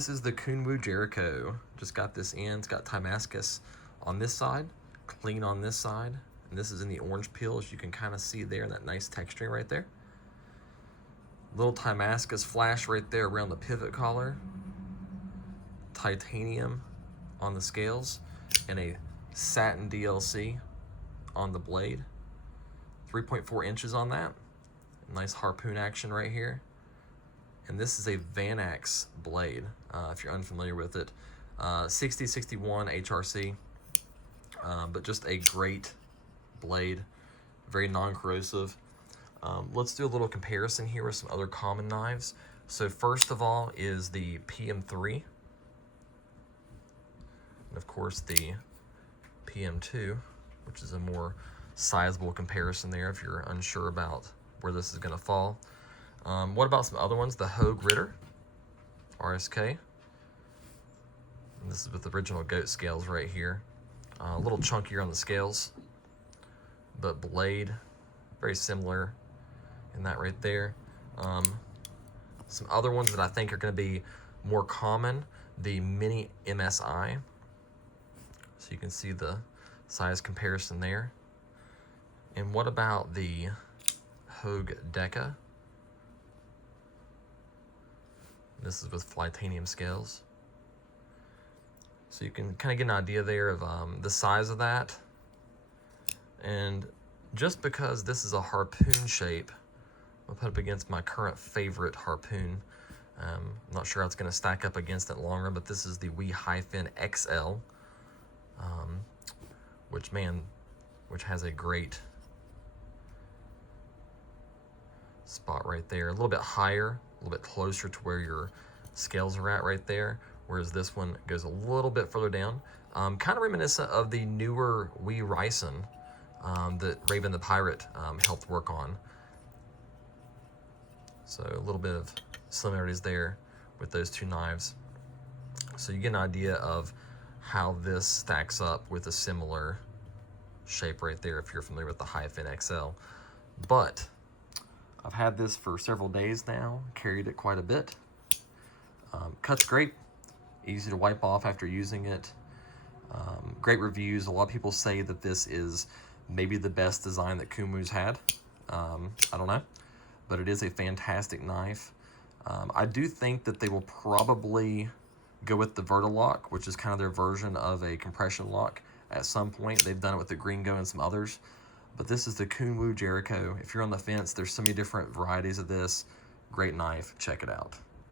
This is the Kunwu Jericho. Just got this in. It's got Damascus on this side, clean on this side, and this is in the orange peel, as you can kind of see there, that nice texturing right there. Little Damascus flash right there around the pivot collar. Titanium on the scales, and a satin DLC on the blade. 3.4 inches on that. Nice harpoon action right here. And this is a Vanax blade, if you're unfamiliar with it. 6061 HRC, but just a great blade, very non-corrosive. Let's do a little comparison here with some other common knives. So first of all is the PM3, and of course the PM2, which is a more sizable comparison there if you're unsure about where this is going to fall. What about some other ones? The Hogue Ritter RSK. And this is with the original goat scales right here. A little chunkier on the scales, but blade very similar in that right there. Some other ones that I think are going to be more common, the Mini MSI. So you can see the size comparison there. And what about the Hogue Deca? This is with Flytanium scales. So you can kind of get an idea there of the size of that. And just because this is a harpoon shape, I'll put it up against my current favorite harpoon. I'm not sure how it's going to stack up against it long run, but this is the WE-XL, which has a great spot right there. A little bit higher, a little bit closer to where your scales are at right there, whereas this one goes a little bit further down. Kind of reminiscent of the newer WE Ryson that Raven the Pirate helped work on. So a little bit of similarities there with those two knives. So you get an idea of how this stacks up with a similar shape right there if you're familiar with the XL. But I've had this for several days now, carried it quite a bit. Cuts great, easy to wipe off after using it. Great reviews. A lot of people say that this is maybe the best design that Kunwu's had. I don't know, but it is a fantastic knife. I do think that they will probably go with the Vertilock, which is kind of their version of a compression lock at some point. They've done it with the Gringo and some others. But this is the Kunwu Jericho. If you're on the fence, there's so many different varieties of this. Great knife. Check it out.